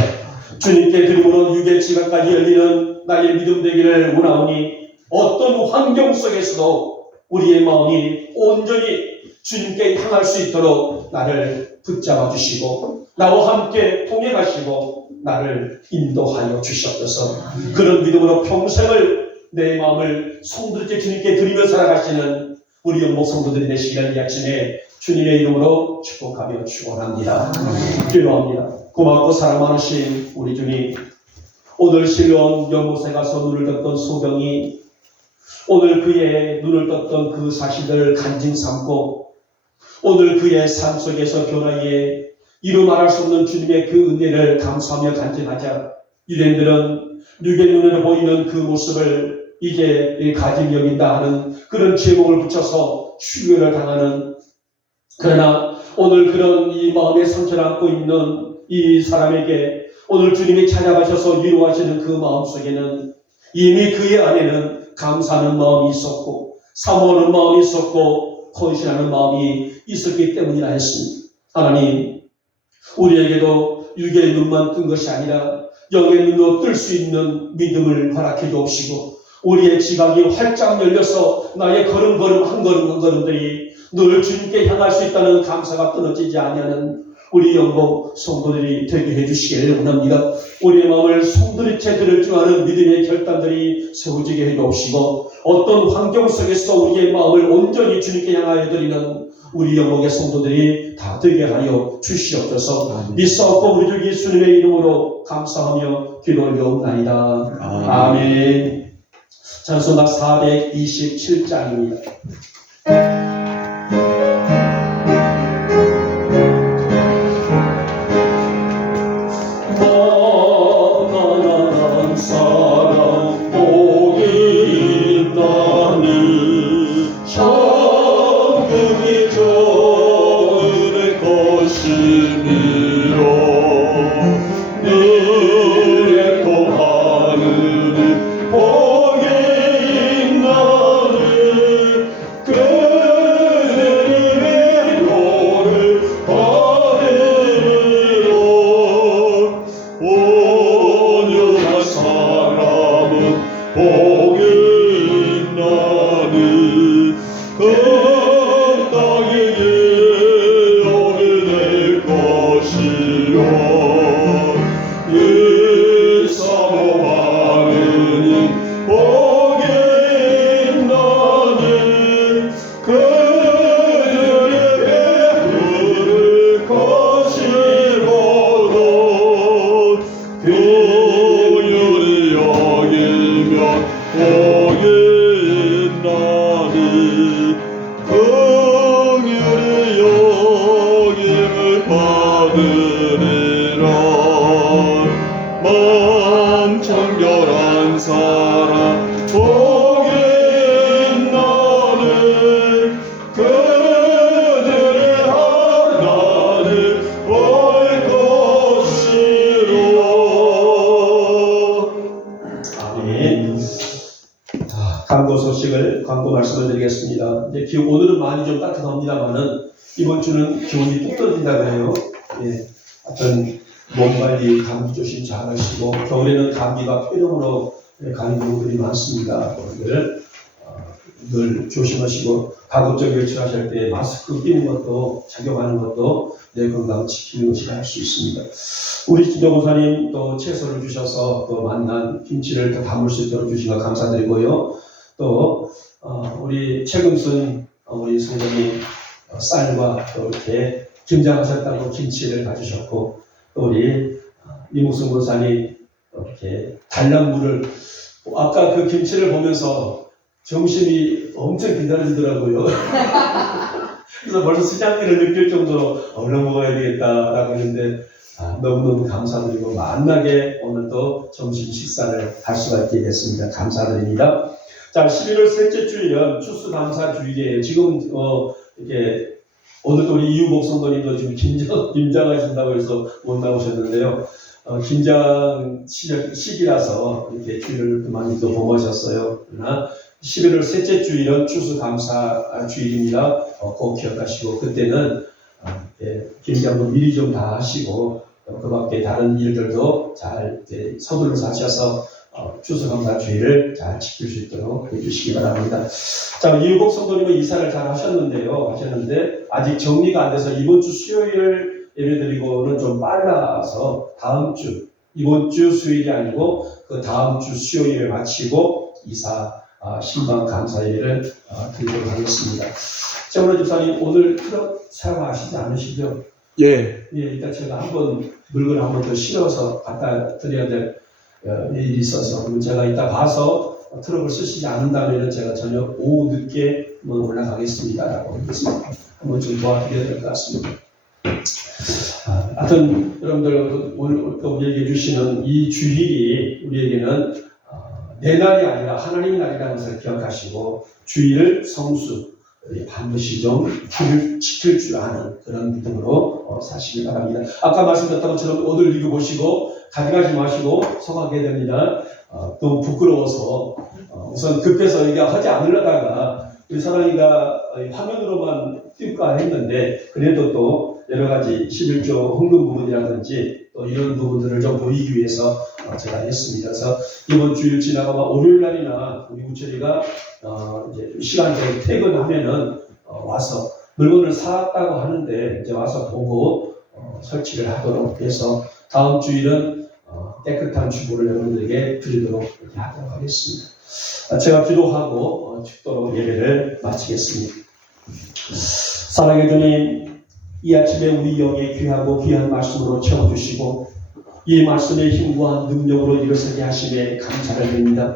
주님께 드림으로 육의 지각까지 열리는 나의 믿음 되기를 원하오니 어떤 환경 속에서도 우리의 마음이 온전히 주님께 향할 수 있도록 나를 붙잡아 주시고 나와 함께 동행하시고 나를 인도하여 주시옵소서. 그런 믿음으로 평생을 내 마음을 송두리째 주님께 드리며 살아가시는 우리 영목 성도들이 되시기를 이 아침에 주님의 이름으로 축복하며 축원합니다. 기도합니다. 고맙고 사랑 많으신 우리 주님, 오늘 실로암 연못에 가서 눈을 떴던 소경이 오늘 그의 눈을 떴던 그 사실을 간증 삼고 오늘 그의 삶 속에서 변화에 이루 말할 수 없는 주님의 그 은혜를 감사하며 간증하자 유대인들은 육의 눈으로 보이는 그 모습을 이제 가진 여긴다 하는 그런 제목을 붙여서 추격을 당하는, 그러나 오늘 그런 이 마음의 상처를 안고 있는 이 사람에게 오늘 주님이 찾아가셔서 위로하시는 그 마음 속에는 이미 그의 안에는 감사하는 마음이 있었고 사모하는 마음이 있었고 헌신하는 마음이 있었기 때문이라 했습니다. 하나님, 우리에게도 육의 눈만 뜬 것이 아니라 영의 눈으로 뜰 수 있는 믿음을 허락해 주옵시고 우리의 지각이 활짝 열려서 나의 걸음걸음 한 걸음 한 걸음들이 늘 주님께 향할 수 있다는 감사가 끊어지지 아니하는 우리 영광 성도들이 되게 해주시기를 원합니다. 우리의 마음을 송두리째 들을 줄 아는 믿음의 결단들이 세워지게 해주옵시고 어떤 환경 속에서 우리의 마음을 온전히 주님께 향하여 드리는 우리 영광의 성도들이 다 되게 하여 주시옵소서. 믿사옵고 우리 주 예수님의 이름으로 감사하며 기도하옵나이다. 아멘. 찬송가 427장입니다. 떠나간 사랑 복이 있나니 천국이 저의 것이니요 이에 또 하늘이 복이 있나니 그들이 위로를 받으리로 온유한 사람은 복이 있나니 것이요 일사모하느니 복이 있나니 그들의 베풀을 것이로도 긍휼히 여기며 복이 있나니 긍휼히 여김을 받으리라 마음 청결한 사람 복이 있나니 그들의 하나님 올 것이로 아멘. 광고 소식을, 광고 말씀을 드리겠습니다. 이제 오늘은 많이 좀 따뜻합니다만은 이번 주는 기온이 뚝 떨어진다 그래요. 예. 하여튼 몸 관리, 감기 조심 잘 하시고, 겨울에는 감기가 폐렴으로 가는 경우들이 많습니다. 늘 조심하시고, 가급적 외출하실 때 마스크 끼는 것도, 착용하는 것도 내 건강 지키는 것이 할 수 있습니다. 우리 진정호사님 또 채소를 주셔서 또 만난 김치를 더 담을 수 있도록 주시면 감사드리고요. 또 우리 최금순 우리 성도님 쌀과 또 이렇게 김장하셨다고 김치를 가주셨고, 또 우리 이묵순 권사님 이렇게 달랑물을, 아까 그 김치를 보면서 정신이 엄청 기다리더라고요. 그래서 벌써 수장기를 느낄 정도로 얼른 먹어야 되겠다라고 했는데 너무너무 감사드리고 만나게 오늘도 점심 식사를 할 수가 있게 됐습니다. 감사드립니다. 자, 11월 셋째 주일은 추수감사주일이에요. 지금 이렇게 오늘도 우리 이유복 성도님도 지금 김장하신다고 해서 못 나오셨는데요. 김장 시기라서 이렇게 주일을 또 많이 또 범하셨어요. 그러나 11월 셋째 주일은 추수감사주일입니다. 꼭 기억하시고 그때는 김장도 미리 좀 다 하시고 그 밖에 다른 일들도 잘 서둘러서 하셔서 추수감사주일을 잘 지킬 수 있도록 해주시기 바랍니다. 자, 이유복 성도님은 이사를 잘 하셨는데 아직 정리가 안 돼서 이번 주 수요일 예배드리고는 좀 빨라서 다음 주, 이번 주 수요일이 아니고 그 다음 주 수요일을 마치고 이사 신방 감사 예배를 드리도록 하겠습니다. 오늘 집사님 오늘 트럭 사용하시지 않으시죠? 예. 예, 일단 제가 한번 물건을 한번 더 실어서 갖다 드려야 될 일이 있어서 그럼 제가 이따 가서 트럭을 쓰시지 않는다면 제가 저녁 오후 늦게 한번 올라가겠습니다라고 하겠습니다. 한번 좀 도와드려야 될 것 같습니다. 하여튼 여러분들 오늘 또 우리에게 주시는 이 주일이 우리에게는 내 날이 아니라 하나님의 날이라는 것을 기억하시고 주일 성수 반드시 좀 주를 지킬 줄 아는 그런 믿음으로 사시기 바랍니다. 아까 말씀드렸던 것처럼 옷을 입어보시고 가져가지 마시고 소각해야 됩니다. 또 부끄러워서 우선 급해서 이게 하지 않으려다가 우리 사랑이가 화면으로만 띄울까 했는데 그래도 또 여러 가지 11조 헌금 부분이라든지 또 이런 부분들을 좀 보이기 위해서 제가 했습니다. 그래서 이번 주일 지나가면 월요일 날이나 우리 우철이가 이제 시간대로 퇴근하면은 와서 물건을 사왔다고 하는데 이제 와서 보고 설치를 하도록 해서 다음 주일은 깨끗한 주보를 여러분들에게 드리도록 이렇게 하도록 하겠습니다. 제가 기도하고 축도로 예배를 마치겠습니다. 사랑의 주님, 이 아침에 우리 영에 귀하고 귀한 말씀으로 채워주시고 이 말씀의 힘과 능력으로 일어서게 하심에 감사를 드립니다.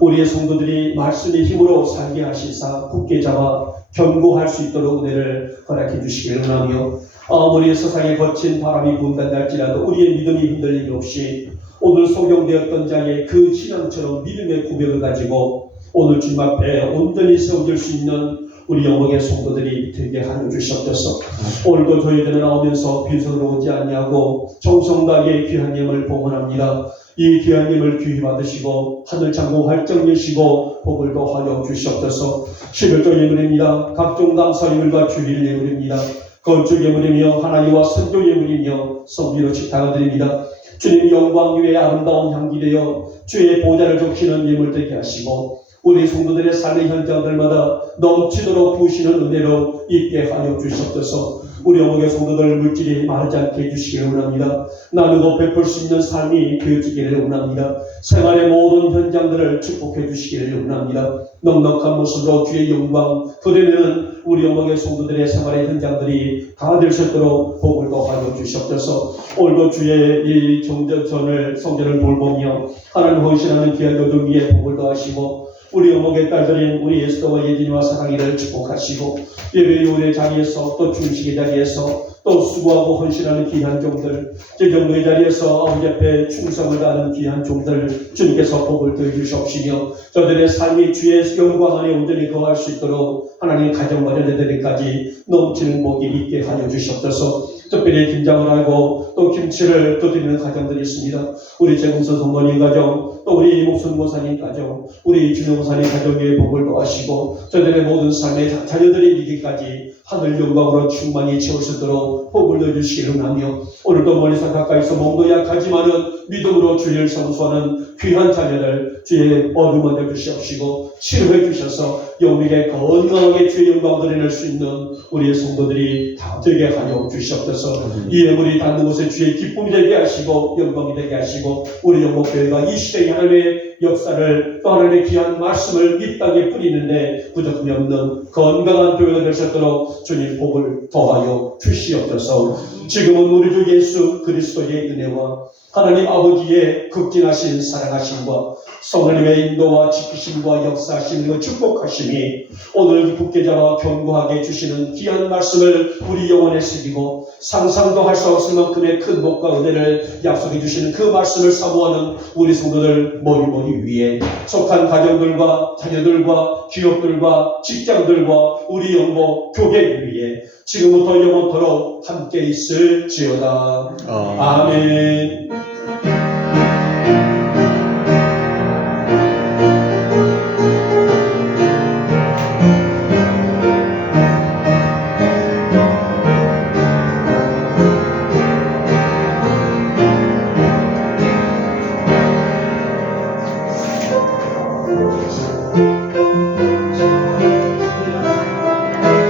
우리의 성도들이 말씀의 힘으로 살게 하시사 굳게 잡아 견고할 수 있도록 은혜를 허락해 주시기를 원하며 아무리 세상에 거친 바람이 분단다 할지라도 우리의 믿음이 흔들림이 없이 오늘 소경되었던 자의 그 신앙처럼 믿음의 고백을 가지고 오늘 주님 앞에 온전히 세워질 수 있는 우리 영광의 성도들이 되게 하여 주시옵소서. 오늘도 저희들은 나오면서 빈손으로 오지 아니하고 정성나게 귀한 예물 봉헌합니다. 이 귀한 예물 귀히 받으시고 하늘 창고 활짝 여시고 복을 더하여 주시옵소서. 11조 예물입니다. 각종 감사 예물과 주일 예물입니다. 건축 예물이며 하나님과 선교 예물이며 성비로 축하드립니다. 주님 영광 위에 아름다운 향기 되어 주의 보좌를 적시는 예물 되게 하시고 우리 성도들의 삶의 현장들마다 넘치도록 부으시는 은혜로 있게 하여 주시옵소서. 우리 어머니 성도들 물질이 마르지 않게 해주시기를 원합니다. 나누고 베풀 수 있는 삶이 되어지기를 원합니다. 생활의 모든 현장들을 축복해 주시기를 원합니다. 넉넉한 모습으로 주의 영광 드리는 우리 어머니 성도들의 생활의 현장들이 다 될 수 있도록 복을 더하여 주시옵소서. 오늘도 주의 이 성전을 돌보며 하나님 헌신하는 귀한 요즘 위에 복을 더하시고 우리 어머니의 딸들인 우리 예수와 예진이와 사랑이를 축복하시고 예배 이후의 자리에서 또 중식의 자리에서 또 수고하고 헌신하는 귀한 종들, 제정도의 자리에서 아버지 앞에 충성을 다하는 귀한 종들 주님께서 복을 더해 주시옵시며 저들의 삶이 주의 영광 안에 온전히 거할 수 있도록 하나님 가정 마련의 데까지 넘치는 복이 있게 하여 주시옵소서. 특별히 김장을 하고 또 김치를 드리는 가정들이 있습니다. 우리 재금서 성모님 가정, 또 우리 목순 모사님 가정, 우리 준영 모사님 가정의 복을 더하시고 저들의 모든 삶의 자녀들의 미기까지 하늘 영광으로 충만히 채울 수 있도록 복을 넣어주시기를 하며 오늘도 멀리서 가까이서 몸도 약하지만은 믿음으로 주를 성수하는 귀한 자녀들 주의 어루만져 주시옵시고 치료해 주셔서 영리에 건강하게 주의 영광 드러낼 수 있는 우리의 성도들이 다 되게 하여 주시옵소서. 이 예물이 닿는 곳에 주의 기쁨이 되게 하시고 영광이 되게 하시고 우리 영목교회가 이 시대의 하나님의 역사를 또 하나님의 귀한 말씀을 이 땅에 뿌리는데 부족함이 없는 건강한 교회가 될 수 있도록 주님 복을 더하여 주시옵소서. 지금은 우리 주 예수 그리스도의 은혜와 하나님 아버지의 극진하신 사랑하심과 성령님의 인도와 지키심과 역사하심과 축복하심이 오늘 굳게 잡아 견고하게 주시는 귀한 말씀을 우리 영혼에 새기고 상상도 할 수 없을 만큼의 큰 복과 은혜를 약속해 주시는 그 말씀을 사모하는 우리 성도들 머리 위에 속한 가정들과 자녀들과 기업들과 직장들과 우리 영모 교회 위에 지금부터 영원토록 함께 있을지어다. 아멘. 아